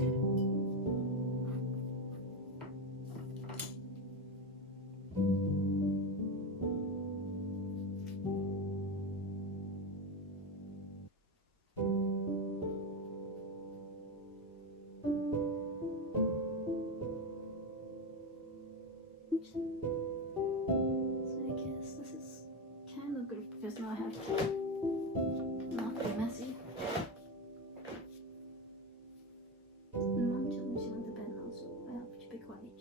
So I guess this is kind of good because now I have to not be messy. And Mom told me she went to bed now, so I have to be quiet.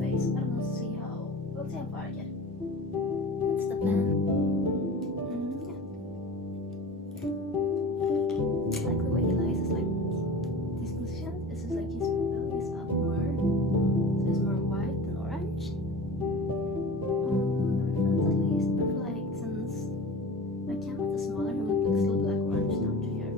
face. I don't know, see how, we'll see how far I get. That's the plan. Yeah. I like the way he lies, it's like, this position, it's just like his belly is up more, so it's more white than orange. The reference at least, but I feel like since my camera is smaller, it would still be like orange down to here.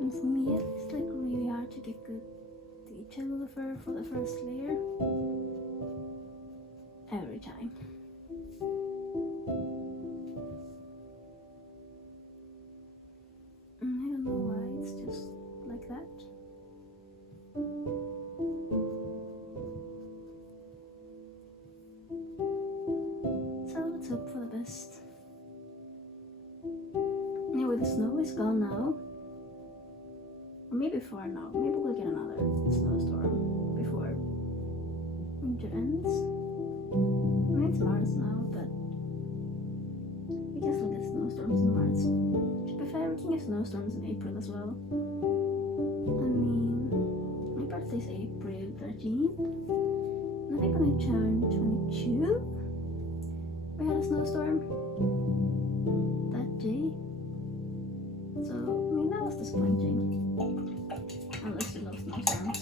And for me, it's like really hard to get good detail of the fur for the first layer. Every time. I don't know why, it's just like that. So let's hope for the best. Anyway, the snow is gone now. Or maybe before now. Maybe we'll get another snowstorm before winter ends. I mean, it's March now, but we can still get snowstorms in March. To be fair, we can get snowstorms in April as well. I mean, my birthday's April 13th. And I think when I turned 22, we had a snowstorm that day. So, I mean, that was disappointing. Unless you love snowstorms.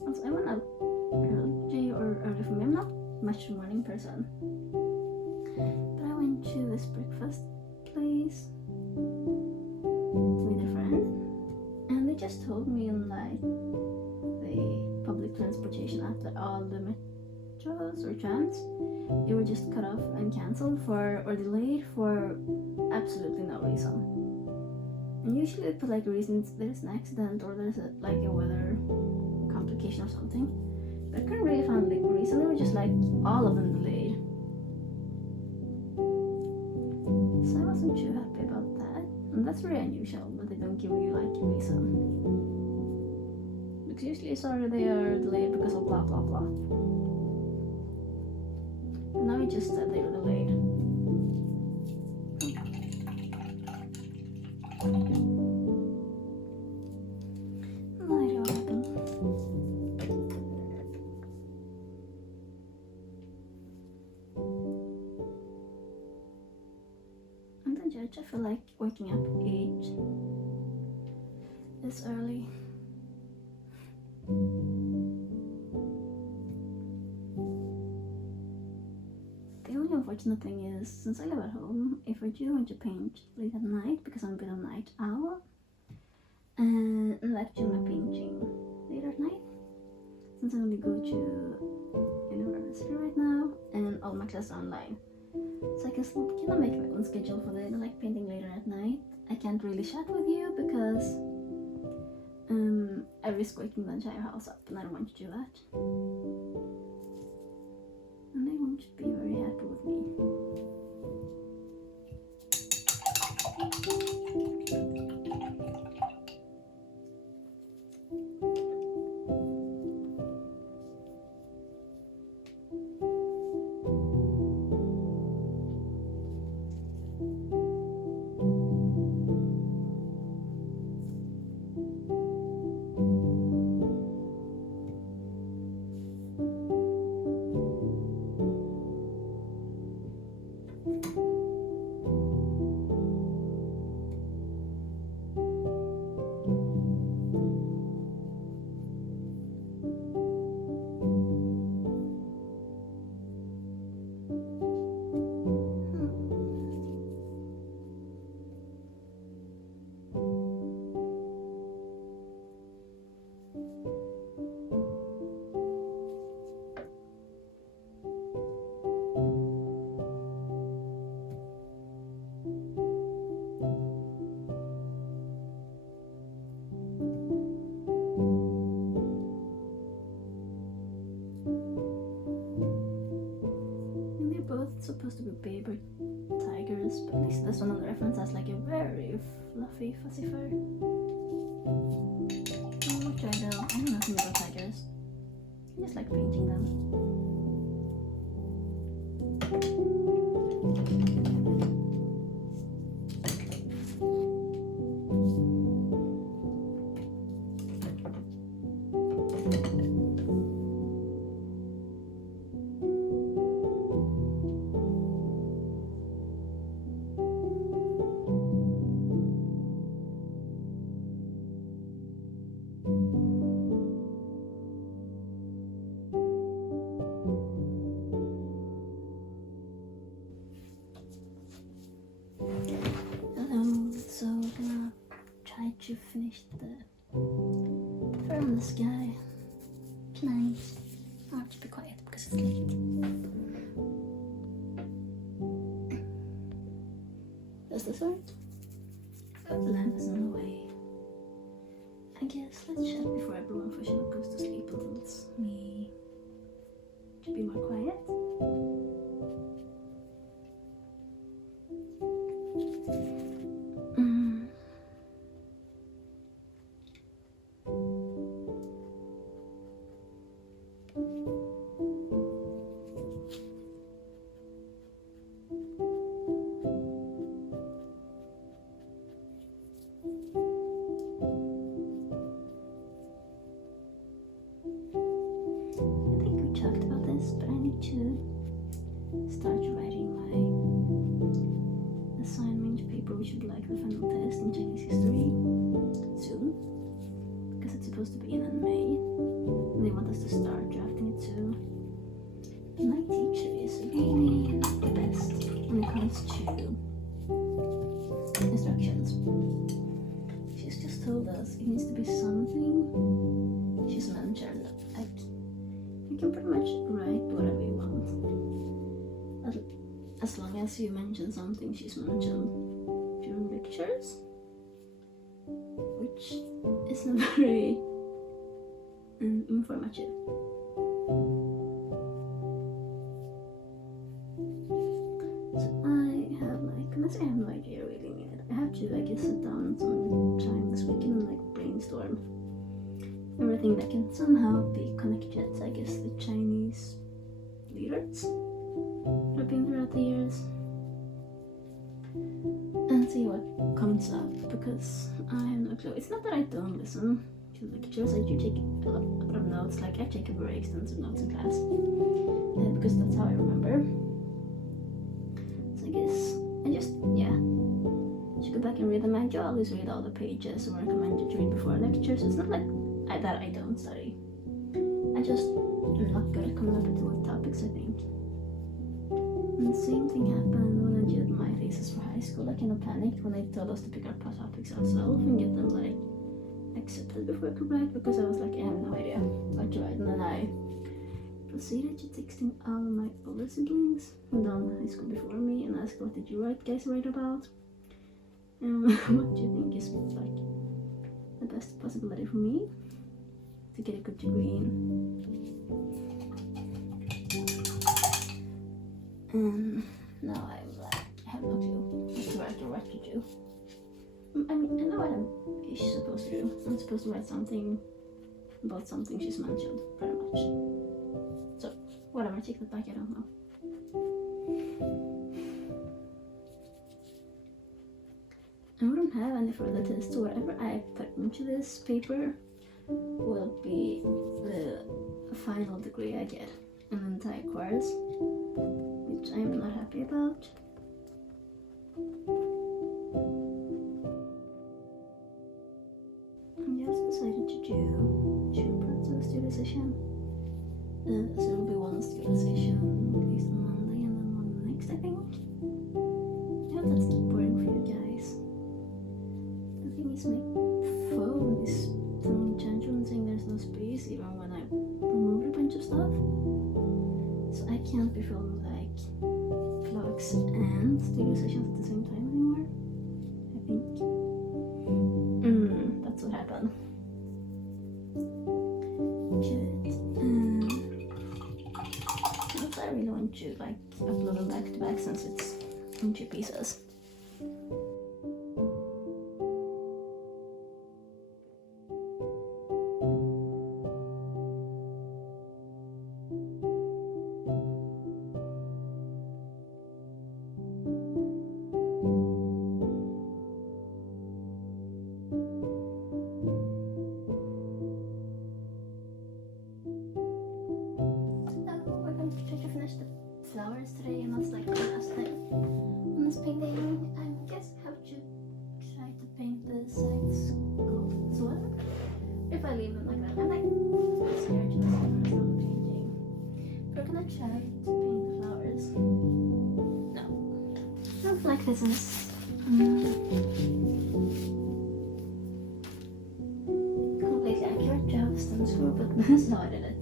Also, I'm not early or early for me. I'm not much morning person. But I went to this breakfast place to meet a friend. And they just told me in like the public transportation app that all the metros or trams, they were just cut off and cancelled or delayed for absolutely no reason. And usually they put like reasons there's an accident or there's a weather complication or something. But I couldn't really find the reason. They were just like all of them delayed. So I wasn't too happy about that. And that's very unusual that they don't give you like a reason. Because usually sorry they are delayed because of blah blah blah. But now he just said they were delayed. No idea what happened. And then judge, I feel like waking up 8 is early. The only unfortunate thing is, since I live at home, if I do want to paint late at night, because I'm a bit of a night owl, and I like to do my painting later at night, since I only go to university right now, and all my classes are online. So I can kind of make my own schedule for it. I like painting later at night. I can't really chat with you because I risk waking the entire house up, and I don't want to do that. And they won't be very happy with me. Supposed to be baby tigers, but at least this one on the reference has like a very fluffy, fuzzy fur. Oh, what do I know? I know nothing about tigers. I just like painting them. To finish the fur on the sky tonight. I have to be quiet because it's late. Does this work? The lamp is in the way. I guess let's chat before everyone for sure goes to sleep and tells me to be more quiet. To start writing my assignment paper, which would be like the final test in Chinese history soon, because it's supposed to be in May, and they want us to start drafting it soon. And my teacher is really the best when it comes to instructions. She's just told us it needs to be something. She's mentioned like you can pretty much write whatever you want, as long as you mention something she's mentioned during lectures, which isn't very informative. So I have I have no idea reading it. I have to sit down some time this weekend and brainstorm everything that can somehow be connected to, I guess, the Chinese leaders that have been throughout the years, and see what comes up, because I have no clue. It's not that I don't listen to lectures. I do take a lot of notes. I take very extensive notes in class because that's how I remember. So I guess I just should go back and read them. I do always read all the pages and recommend you to read before lectures. So it's not that I don't study. I just am not good at coming up with topics, I think. And the same thing happened when I did my thesis for high school. I kind of panicked when they told us to pick our topics ourselves and get them like accepted before I could write, because I was like, I have no idea what to write. And then I proceeded to texting all of my older siblings who done high school before me and asked, what did you guys write about? What do you think is like the best possibility for me to get a good degree in? And now I'm like, I have no clue what to write or what to do. I mean, I know what I'm supposed to do. I'm supposed to write something about something she's mentioned, pretty much. So, whatever, take that back, I don't know. I wouldn't have any further tests, so whatever I put into this paper will be the final degree I get in the entire course, which I'm not happy about. I just decided to do 2 parts of the studio session. So there will be one studio session released on Monday and then one next, I think. I hope that's not boring for you guys. The thing is, my phone is throwing tantrums saying there's no space even when I removed a bunch of stuff. So I can't be filming like vlogs and studio sessions at the same time anymore, I think. That's what happened. Good. I really want to like upload them back to back since it's in 2 pieces. Flowers today, and that's like the last thing on this painting. I guess I have to try to paint the sides gold as well. If I leave them like that, I'm like scared to stop painting. We're gonna try to paint the flowers. No, I don't feel like this is completely accurate to have a stem screw, but that's how I did it.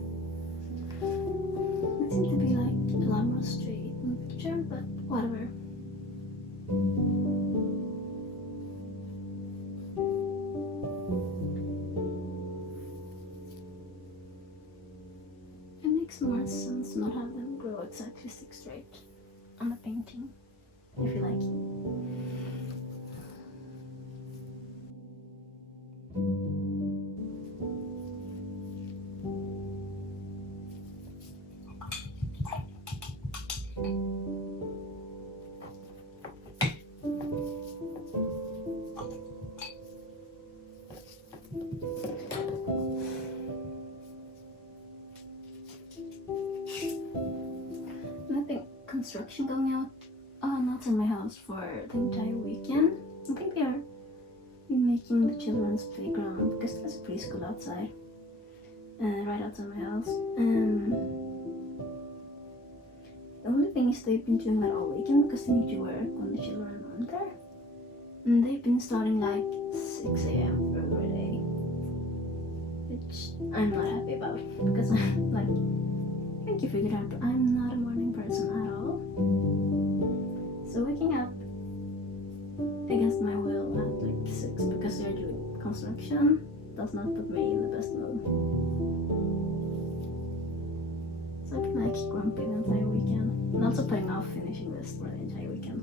It seemed to be like a lot more straight in the picture, but whatever. It makes more sense to not have them grow exactly 6 straight on the painting, if you like. Construction going out not in my house for the entire weekend. I think they are making the children's playground because there's a preschool outside, right outside my house. The only thing is they've been doing that all weekend because they need to work when the children aren't there. And they've been starting like 6 a.m. every day, which I'm not happy about because I'm like, I think you figured out, but I'm not a morning person at all. So waking up against my will at like 6 because they're doing construction does not put me in the best mood. So I've been like grumpy the entire weekend, and also putting off finishing this for the entire weekend.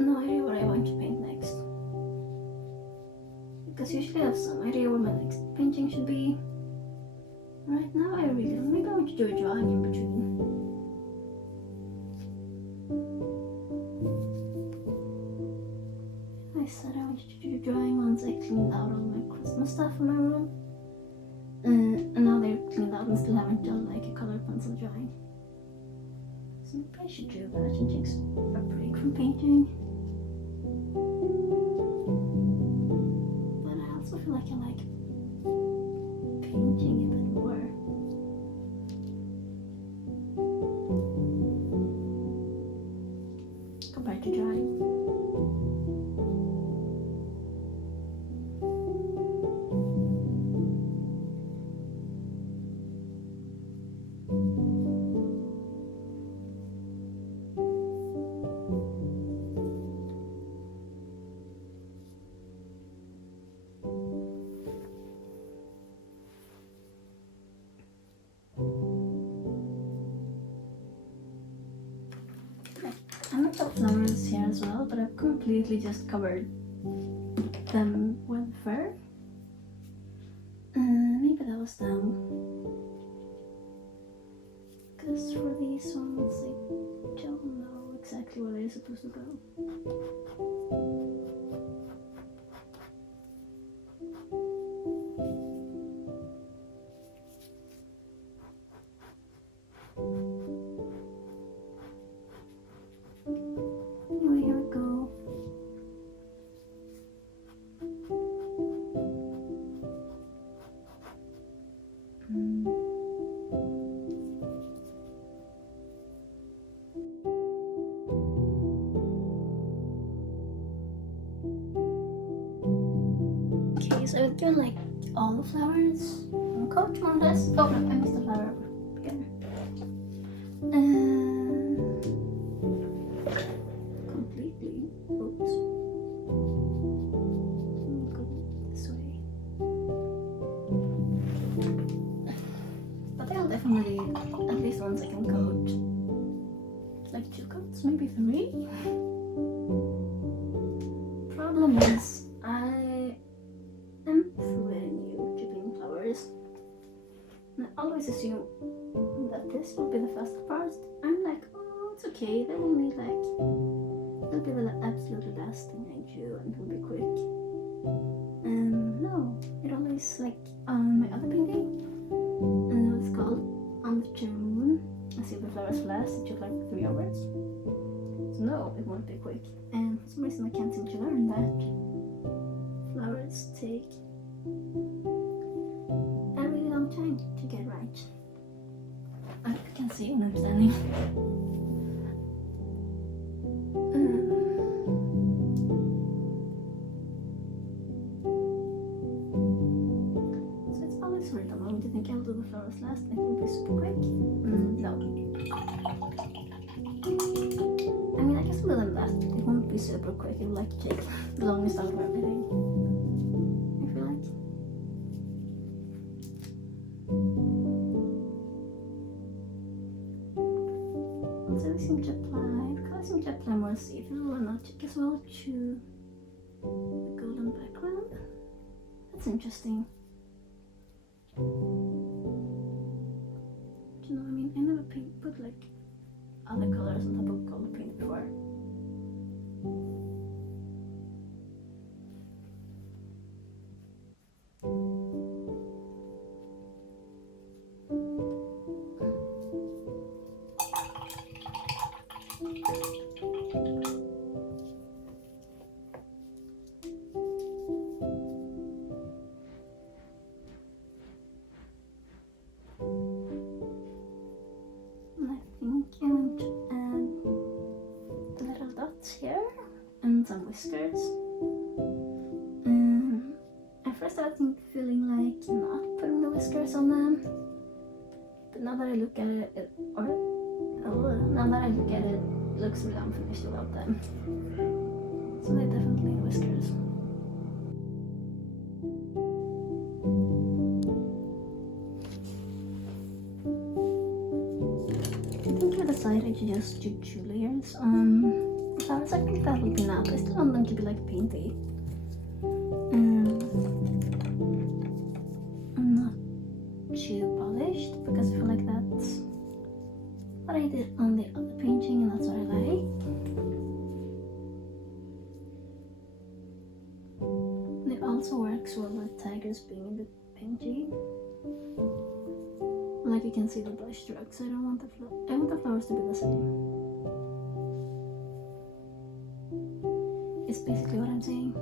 No idea what I want to paint next, because usually I have some idea what my next painting should be. Right now I really don't. Maybe I want to do a drawing in between. I said I wanted to do a drawing once I cleaned out all my Christmas stuff in my room, and now they're cleaned out and still haven't done like a color punch pencil drawing. So maybe I should do that and take a break from painting. But I also feel like I like painting a bit more. Compared to drawing. I have got flowers here as well, but I've completely just covered them with fur. Maybe that was them. Because for these ones, I don't know exactly where they're supposed to go. Anyway, here we go. Okay, so I've done like all the flowers. Coach on this. Oh no, I missed the flower again. Completely. Oops. Go this way. But they'll definitely at least one second coat. Like 2 coats, maybe 3. Problem is I am very new to painting flowers. And I always assume that this will be the first part. I'm like, oh, it's okay. They will need like, it'll be the absolutely last thing I do and it will be quick. And no, it always like my other painting, and it's called On the Cherry Moon. I see the flowers last. It took like 3 hours. So no, it won't be quick. And for some reason I can't seem to learn that flowers take a really long time to get right. I hope you can see when I'm standing. So it's always weird. I'm going to think I'll do the flowers last and it will be super quick. No. I mean, I guess with them last, it won't be super quick. It will like take the longest out of everything. I feel like. So we seem to apply, because I seem to apply more see-through and not as well to the golden background. That's interesting. Do you know what I mean? I never put like other colors on top of gold paint before. Some whiskers. At first I was feeling like not putting the whiskers on them, but now that I look at it, it looks really unfinished without them. So they definitely need whiskers. I think for the side I should just do 2 layers. Flowers, I think that would be enough. I still want them to be like painty. I'm not too polished because I feel like that's what I did on the other painting and that's what I like. And it also works well with tigers being a bit painty. Like you can see the brush stroke, so I don't want I want the flowers to be the same. It's basically what I'm saying.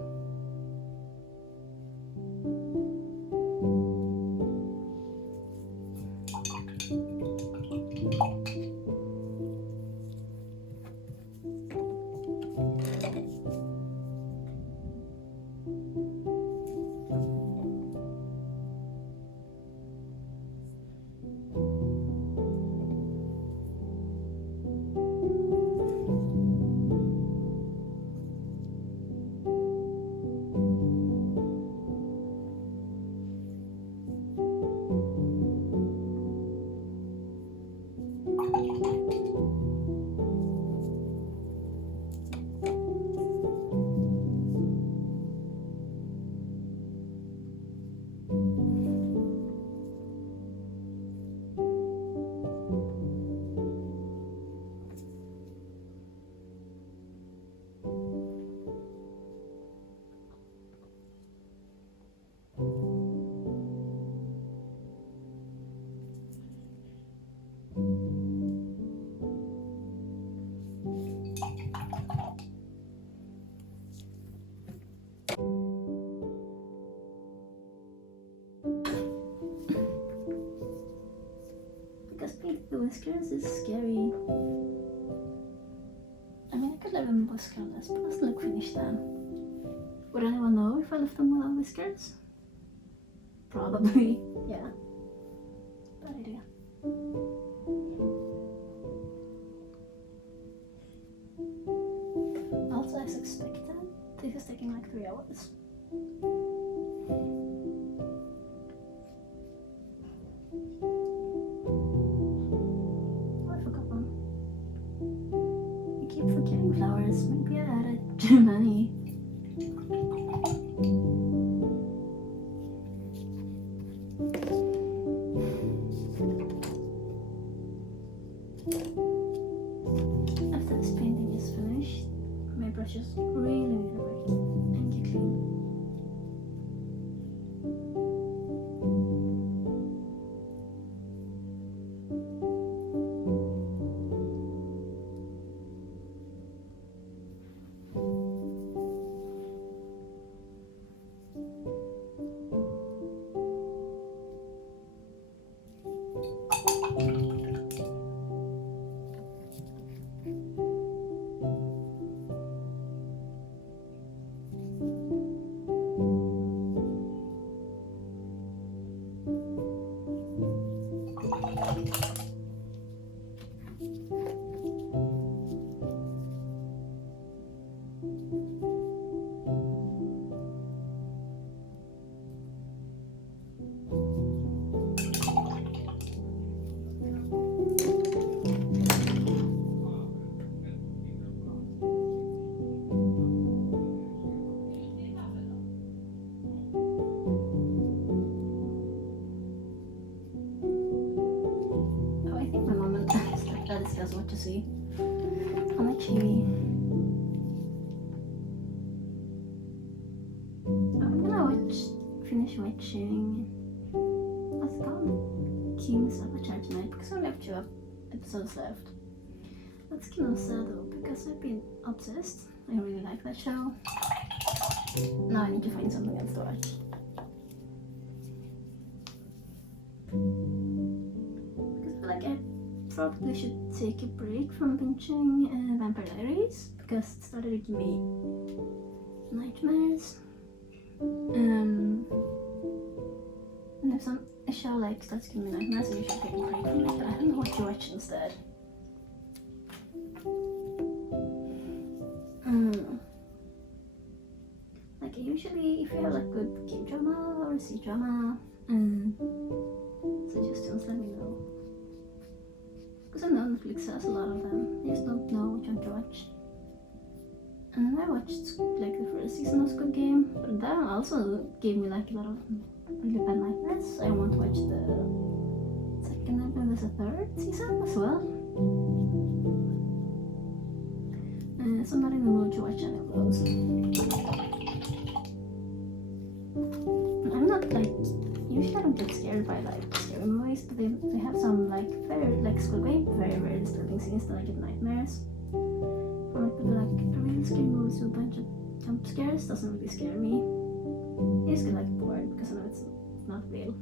Because painting the whiskers is scary. I mean, I could leave them whiskerless, but let's look finish then. Would anyone know if I left them without whiskers? Probably, yeah. Bad idea. Also, as expected, this is taking like 3 hours. Oh, I forgot one. I keep forgetting flowers. Maybe I added too many. After this painting is finished, my brushes really need a break and get clean. That's what to see on the TV. I'm gonna finish watching what's it called? King's of a Church Night, because I only have 2 episodes left. That's kind of sad though, because I've been obsessed. I really like that show. Now I need to find something else to watch. Because I feel like I probably should take a break from binging Vampire Diaries, because it started to give me nightmares. And if a show like starts giving me nightmares, I usually take a break from it, but I don't know what to watch instead. Like usually, if you have like good K-drama or C-drama suggestions, let me know. Because I know Netflix has a lot of them. I just don't know which one to watch. And I watched like the first season of Squid Game, but that also gave me like a lot of really bad nightmares. I want to watch the second and there's a third season as well. So I'm not in the mood to watch any of those. I'm not like usually I don't get scared by like scary movies, but they have some like very like Squid Game, very disturbing scenes that I get nightmares. Or like really scary movies with a bunch of jump scares doesn't really scare me. I just get like bored because I know it's not real.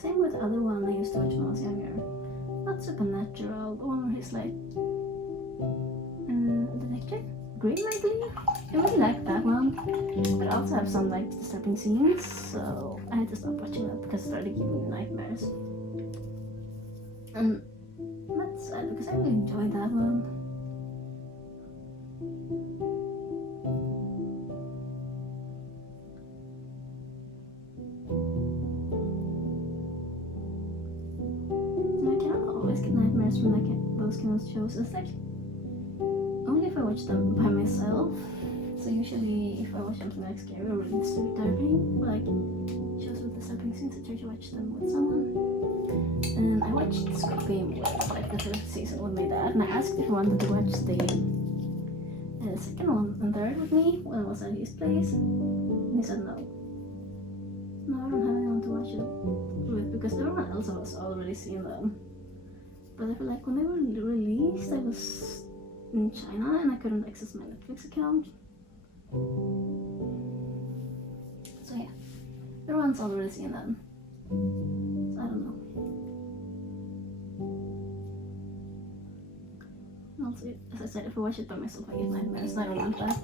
Same with the other one I used to watch when I was younger. Not Supernatural, the one where he's like a detective? Grimm, I believe? I really like that one. But I also have some like disturbing scenes, so I had to stop watching that because it started giving me nightmares. And that's sad because I really enjoyed that one. From like those kind of shows. It's like only if I watch them by myself. So usually if I watch something like scary or really disturbing, like shows with disturbing scenes, I try to watch them with someone. And I watched Squid Game with like the first season with my dad, and I asked if he wanted to watch the second one and third with me when I was at his place, and he said no. No, I don't have anyone to watch it with because everyone else has already seen them. But I feel like when they were released, I was in China and I couldn't access my Netflix account. So yeah, everyone's already seen them. So I don't know. And also, as I said, if I watch it by myself, I get nightmares. So I don't want that.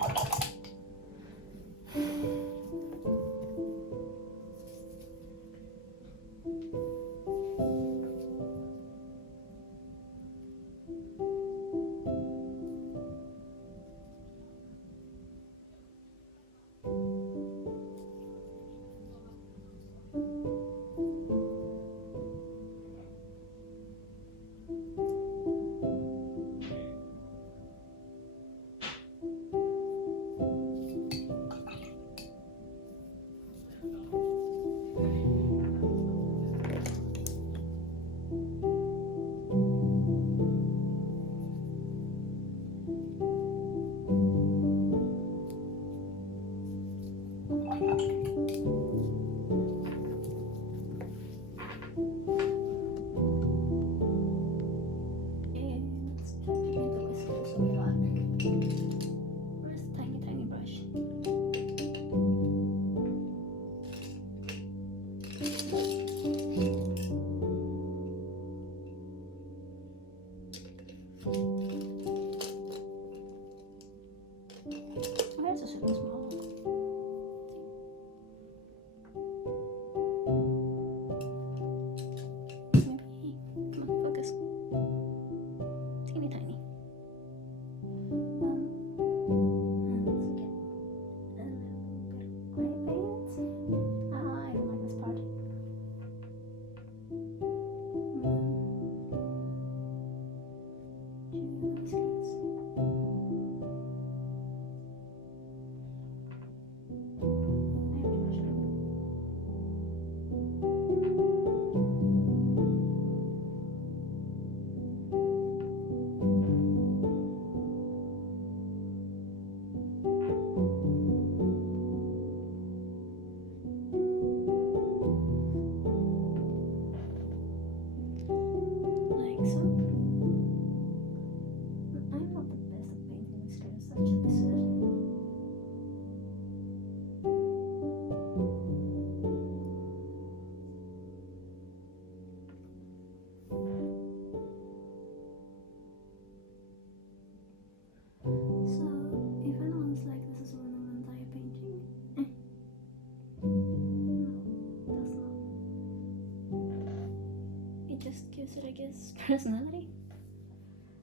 Gives it, I guess, personality.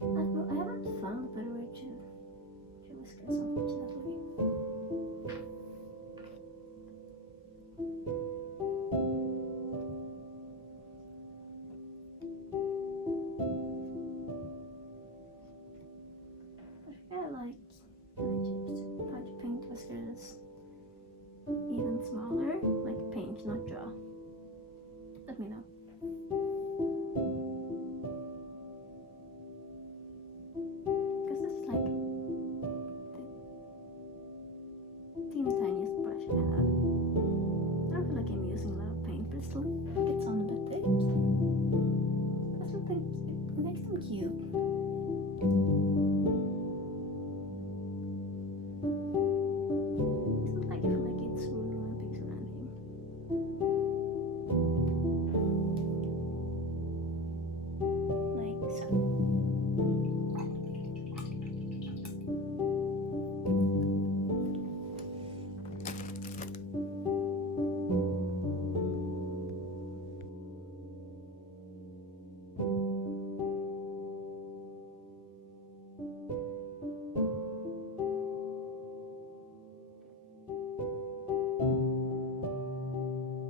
I haven't found a better way to whiskers, unfortunately. But yeah, like try to paint whiskers even smaller, like paint, not draw. Let me know. Tingin